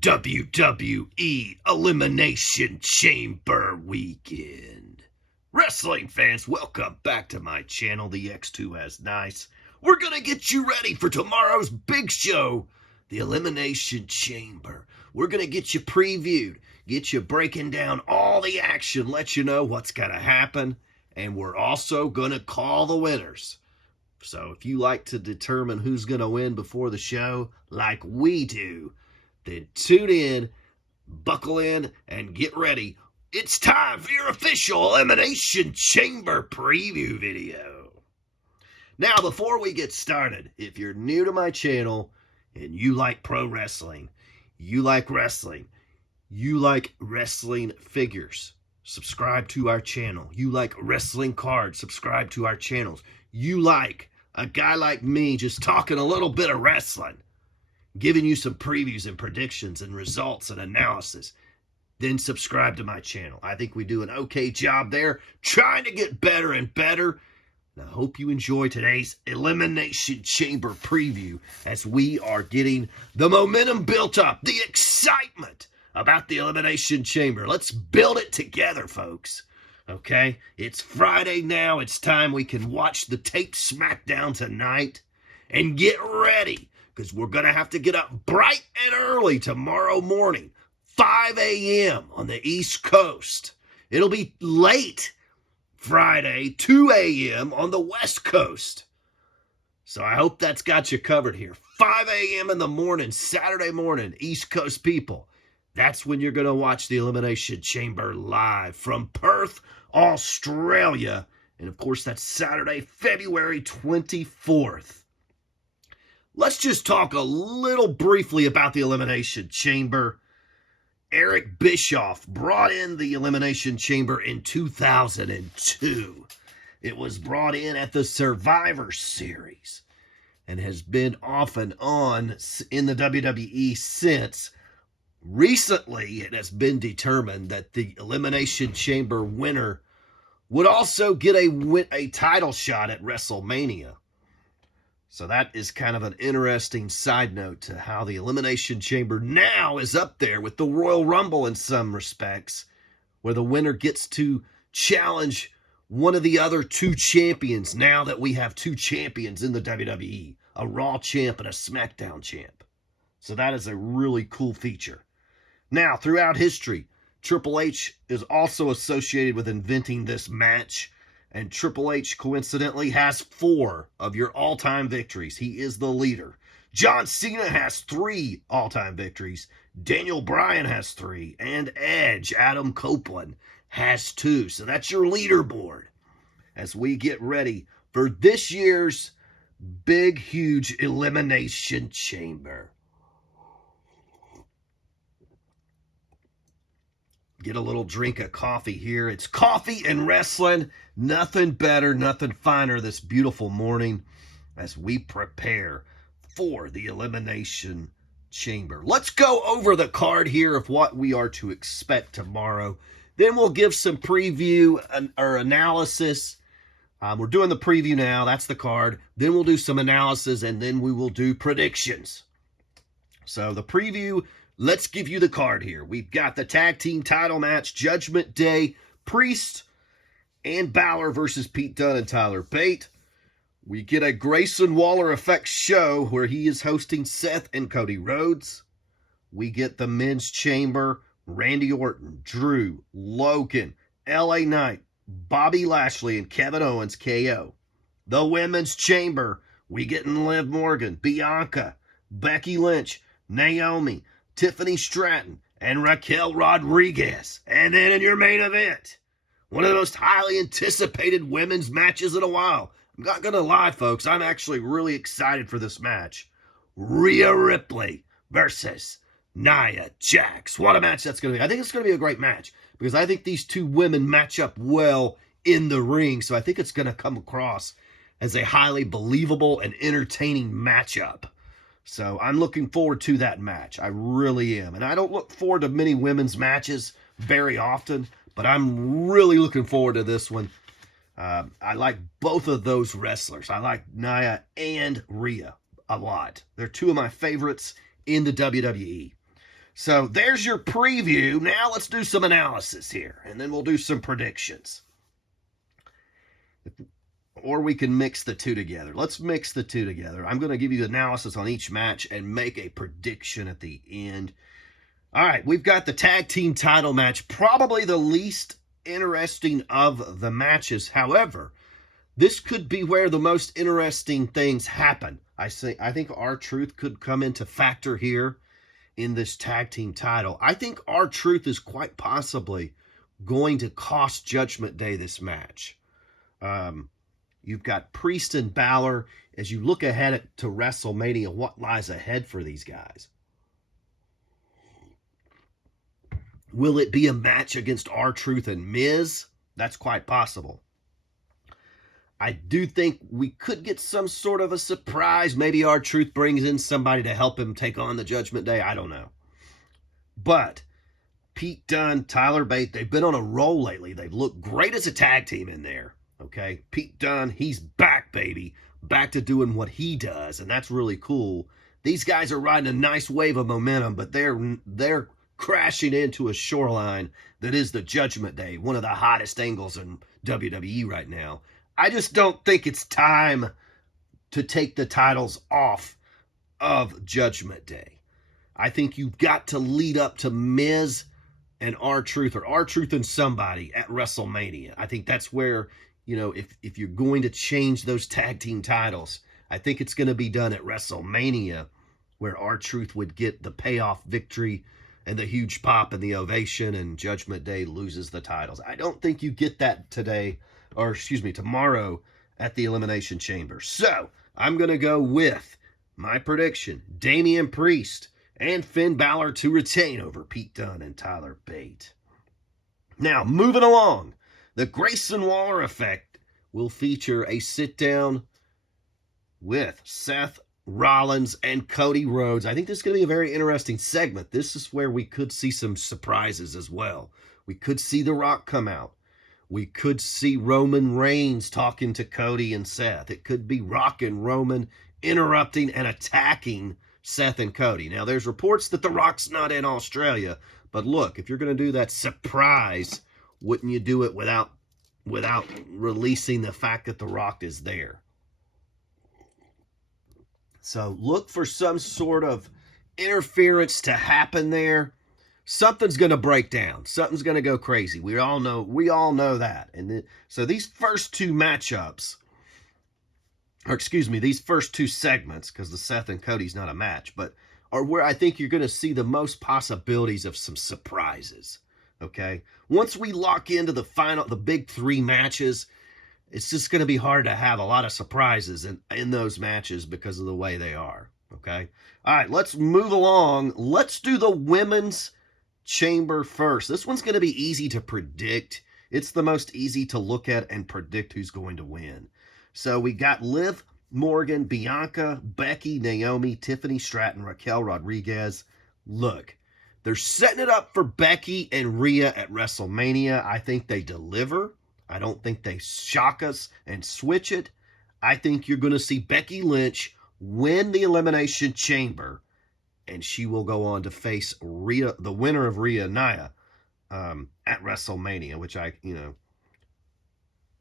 WWE Elimination Chamber Weekend. Wrestling fans, welcome back to my channel, The X2 Has Nice. We're going to get you ready for tomorrow's big show, the Elimination Chamber. We're going to get you previewed, get you breaking down all the action, let you know what's going to happen, and we're also going to call the winners. So if you like to determine who's going to win before the show, like we do, then tune in, buckle in, and get ready. It's time for your official Elimination Chamber preview video. Now, before we get started, if you're new to my channel and you like pro wrestling, you like wrestling figures, subscribe to our channel. You like wrestling cards, subscribe to our channels. You like a guy like me just talking a little bit of wrestling, giving you some previews and predictions and results and analysis, then subscribe to my channel. I think we do an okay job there, trying to get better and better. And I hope you enjoy today's Elimination Chamber preview as we are getting the momentum built up, the excitement about the Elimination Chamber. Let's build it together, folks. Okay? It's Friday now. It's time we can watch the taped SmackDown tonight and get ready, because we're going to have to get up bright and early tomorrow morning, 5 a.m. on the East Coast. It'll be late Friday, 2 a.m. on the West Coast. So I hope that's got you covered here. 5 a.m. in the morning, Saturday morning, East Coast people. That's when you're going to watch the Elimination Chamber live from Perth, Australia. And of course, that's Saturday, February 24th. Let's just talk a little briefly about the Elimination Chamber. Eric Bischoff brought in the Elimination Chamber in 2002. It was brought in at the Survivor Series and has been off and on in the WWE since. Recently, it has been determined that the Elimination Chamber winner would also get a title shot at WrestleMania. So that is kind of an interesting side note to how the Elimination Chamber now is up there with the Royal Rumble in some respects, where the winner gets to challenge one of the other two champions now that we have two champions in the WWE, a Raw champ and a SmackDown champ. So that is a really cool feature. Now, throughout history, Triple H is also associated with inventing this match. And Triple H, coincidentally, has 4 of your all-time victories. He is the leader. John Cena has 3 all-time victories. Daniel Bryan has 3. And Edge, Adam Copeland, has 2. So that's your leaderboard as we get ready for this year's big, huge Elimination Chamber. Get a little drink of coffee here. It's coffee and wrestling. Nothing better, nothing finer this beautiful morning as we prepare for the Elimination Chamber. Let's go over the card here of what we are to expect tomorrow. Then we'll give some preview or analysis. We're doing the preview now. That's the card. Then we'll do some analysis, and then we will do predictions. So the preview, let's give you the card here. We've got the tag team title match, Judgment Day, Priest and Balor versus Pete Dunne and Tyler Bate. We get a Grayson Waller Effect show where he is hosting Seth and Cody Rhodes. We get the Men's Chamber, Randy Orton, Drew, Logan, LA Knight, Bobby Lashley, and Kevin Owens KO. The Women's Chamber, we get Liv Morgan, Bianca, Becky Lynch, Naomi, Tiffany Stratton, and Raquel Rodriguez. And then in your main event, one of the most highly anticipated women's matches in a while. I'm not going to lie, folks. I'm actually really excited for this match. Rhea Ripley versus Nia Jax. What a match that's going to be. I think it's going to be a great match because I think these two women match up well in the ring. So I think it's going to come across as a highly believable and entertaining matchup. So I'm looking forward to that match. I really am. And I don't look forward to many women's matches very often, but I'm really looking forward to this one. I like both of those wrestlers. I like Nia and Rhea a lot. They're two of my favorites in the WWE. So there's your preview. Now let's do some analysis here, and then we'll do some predictions. Or we can mix the two together. Let's mix the two together. I'm going to give you analysis on each match and make a prediction at the end. All right, we've got the tag team title match, probably the least interesting of the matches. However, this could be where the most interesting things happen. I think R-Truth could come into factor here in this tag team title. I think R-Truth is quite possibly going to cost Judgment Day this match. You've got Priest and Balor. As you look ahead to WrestleMania, what lies ahead for these guys? Will it be a match against R-Truth and Miz? That's quite possible. I do think we could get some sort of a surprise. Maybe R-Truth brings in somebody to help him take on the Judgment Day. I don't know. But Pete Dunne, Tyler Bate, they've been on a roll lately. They've looked great as a tag team in there. Okay, Pete Dunne, he's back, baby. Back to doing what he does, and that's really cool. These guys are riding a nice wave of momentum, but they're crashing into a shoreline that is the Judgment Day, one of the hottest angles in WWE right now. I just don't think it's time to take the titles off of Judgment Day. I think you've got to lead up to Miz and R-Truth, or R-Truth and somebody at WrestleMania. I think that's where, you know, if you're going to change those tag team titles, I think it's going to be done at WrestleMania, where R-Truth would get the payoff victory and the huge pop and the ovation, and Judgment Day loses the titles. I don't think you get that tomorrow at the Elimination Chamber. So I'm going to go with my prediction: Damian Priest and Finn Balor to retain over Pete Dunne and Tyler Bate. Now, moving along, the Grayson Waller effect will feature a sit-down with Seth Rollins and Cody Rhodes. I think this is going to be a very interesting segment. This is where we could see some surprises as well. We could see The Rock come out. We could see Roman Reigns talking to Cody and Seth. It could be Rock and Roman interrupting and attacking Seth and Cody. Now, there's reports that The Rock's not in Australia, but look, if you're going to do that surprise, wouldn't you do it without releasing the fact that The Rock is there? So look for some sort of interference to happen there. Something's going to break down. Something's going to go crazy. We all know that. And so these first two matchups, these first two segments, because the Seth and Cody's not a match, but are where I think you're going to see the most possibilities of some surprises. Okay? Once we lock into the big three matches, it's just going to be hard to have a lot of surprises in those matches because of the way they are. Okay? All right, let's move along. Let's do the women's chamber first. This one's going to be easy to predict. It's the most easy to look at and predict who's going to win. So we got Liv Morgan, Bianca, Becky, Naomi, Tiffany Stratton, Raquel Rodriguez. Look, they're setting it up for Becky and Rhea at WrestleMania. I think they deliver. I don't think they shock us and switch it. I think you're going to see Becky Lynch win the Elimination Chamber, and she will go on to face Rhea, the winner of Rhea and Nia, at WrestleMania, which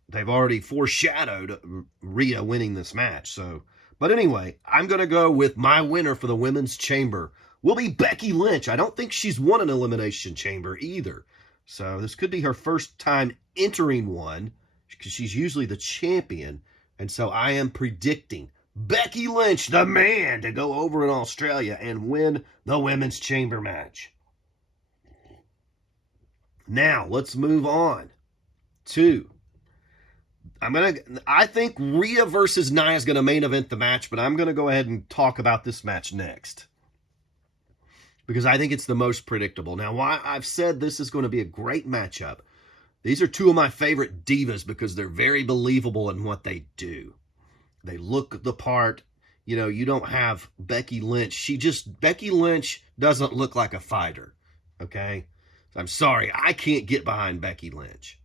they've already foreshadowed Rhea winning this match. So, but anyway, I'm going to go with my winner for the Women's Chamber will be Becky Lynch. I don't think she's won an Elimination Chamber either. So this could be her first time entering one, because she's usually the champion. And so I am predicting Becky Lynch, the man, to go over in Australia and win the Women's Chamber match. Now, let's move on to... I think Rhea versus Nia is going to main event the match, but I'm going to go ahead and talk about this match next, because I think it's the most predictable. Now, why I've said this is going to be a great matchup, these are two of my favorite divas because they're very believable in what they do. They look the part. You know, you don't have Becky Lynch. Becky Lynch doesn't look like a fighter, okay? I'm sorry, I can't get behind Becky Lynch.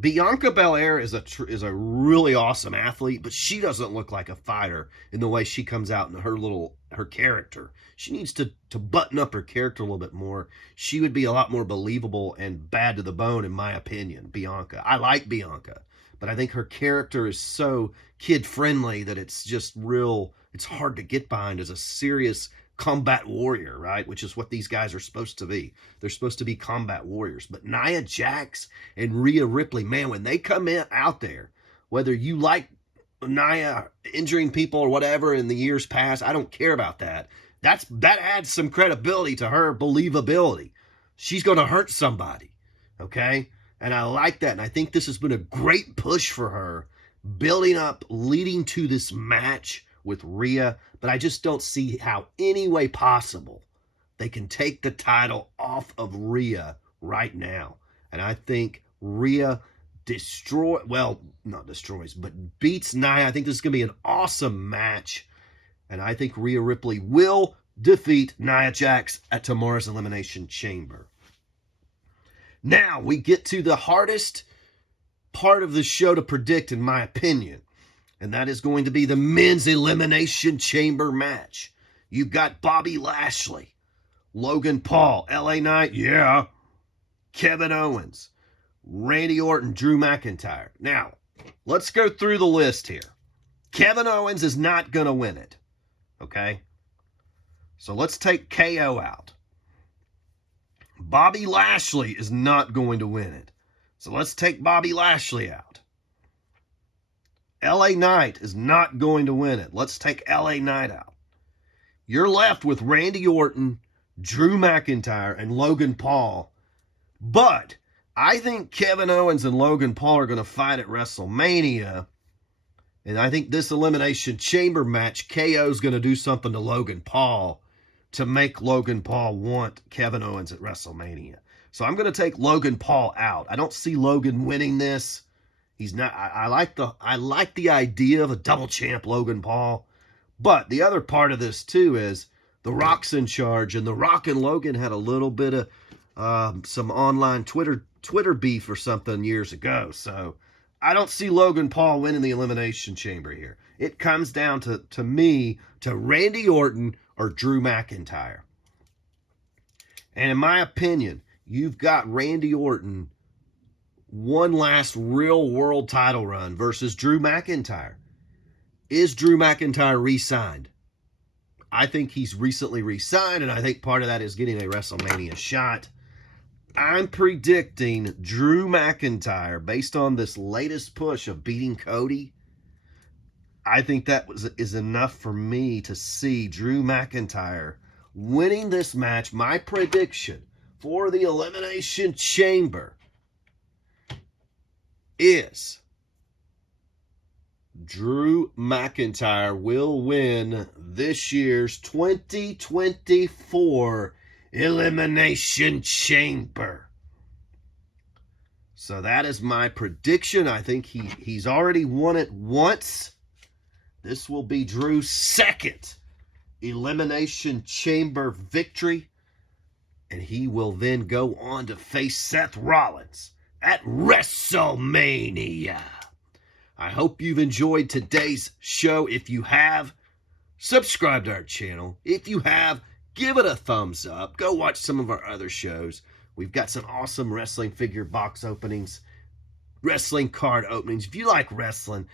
Bianca Belair is a really awesome athlete, but she doesn't look like a fighter in the way she comes out in her character. She needs to button up her character a little bit more. She would be a lot more believable and bad to the bone, in my opinion. Bianca, I like Bianca, but I think her character is so kid friendly that it's just real. It's hard to get behind as a serious combat warrior, right? Which is what these guys are supposed to be. They're supposed to be combat warriors. But Nia Jax and Rhea Ripley, man, when they come in out there, whether you like Nia injuring people or whatever in the years past, I don't care about that. That adds some credibility to her believability. She's going to hurt somebody, okay? And I like that. And I think this has been a great push for her, building up, leading to this match with Rhea, but I just don't see how any way possible they can take the title off of Rhea right now. And I think Rhea not destroys, but beats Nia. I think this is going to be an awesome match, and I think Rhea Ripley will defeat Nia Jax at tomorrow's Elimination Chamber. Now we get to the hardest part of the show to predict, in my opinion, and that is going to be the men's Elimination Chamber match. You've got Bobby Lashley, Logan Paul, LA Knight, yeah, Kevin Owens, Randy Orton, Drew McIntyre. Now, let's go through the list here. Kevin Owens is not going to win it, okay? So let's take KO out. Bobby Lashley is not going to win it. So let's take Bobby Lashley out. LA Knight is not going to win it. Let's take LA Knight out. You're left with Randy Orton, Drew McIntyre, and Logan Paul. But I think Kevin Owens and Logan Paul are going to fight at WrestleMania. And I think this Elimination Chamber match, KO's going to do something to Logan Paul to make Logan Paul want Kevin Owens at WrestleMania. So I'm going to take Logan Paul out. I don't see Logan winning this. He's not. I like the idea of a double champ Logan Paul. But the other part of this too is The Rock's in charge, and The Rock and Logan had a little bit of some online Twitter beef or something years ago. So I don't see Logan Paul winning the Elimination Chamber here. It comes down to me, to Randy Orton or Drew McIntyre. And in my opinion, you've got Randy Orton one last real world title run versus Drew McIntyre. Is Drew McIntyre re-signed? I think he's recently re-signed, and I think part of that is getting a WrestleMania shot. I'm predicting Drew McIntyre, based on this latest push of beating Cody. I think that is enough for me to see Drew McIntyre winning this match. My prediction for the Elimination Chamber is Drew McIntyre will win this year's 2024 Elimination Chamber. So that is my prediction. I think he's already won it once. This will be Drew's second Elimination Chamber victory, and he will then go on to face Seth Rollins at WrestleMania. I hope you've enjoyed today's show. If you have, subscribe to our channel. If you have, give it a thumbs up. Go watch some of our other shows. We've got some awesome wrestling figure box openings, wrestling card openings. If you like wrestling,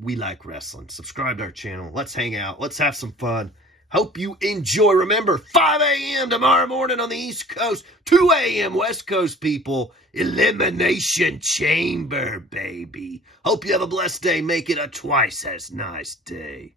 we like wrestling. Subscribe to our channel. Let's hang out. Let's have some fun. Hope you enjoy. Remember, 5 a.m. tomorrow morning on the East Coast, 2 a.m. West Coast, people. Elimination Chamber, baby. Hope you have a blessed day. Make it a twice as nice day.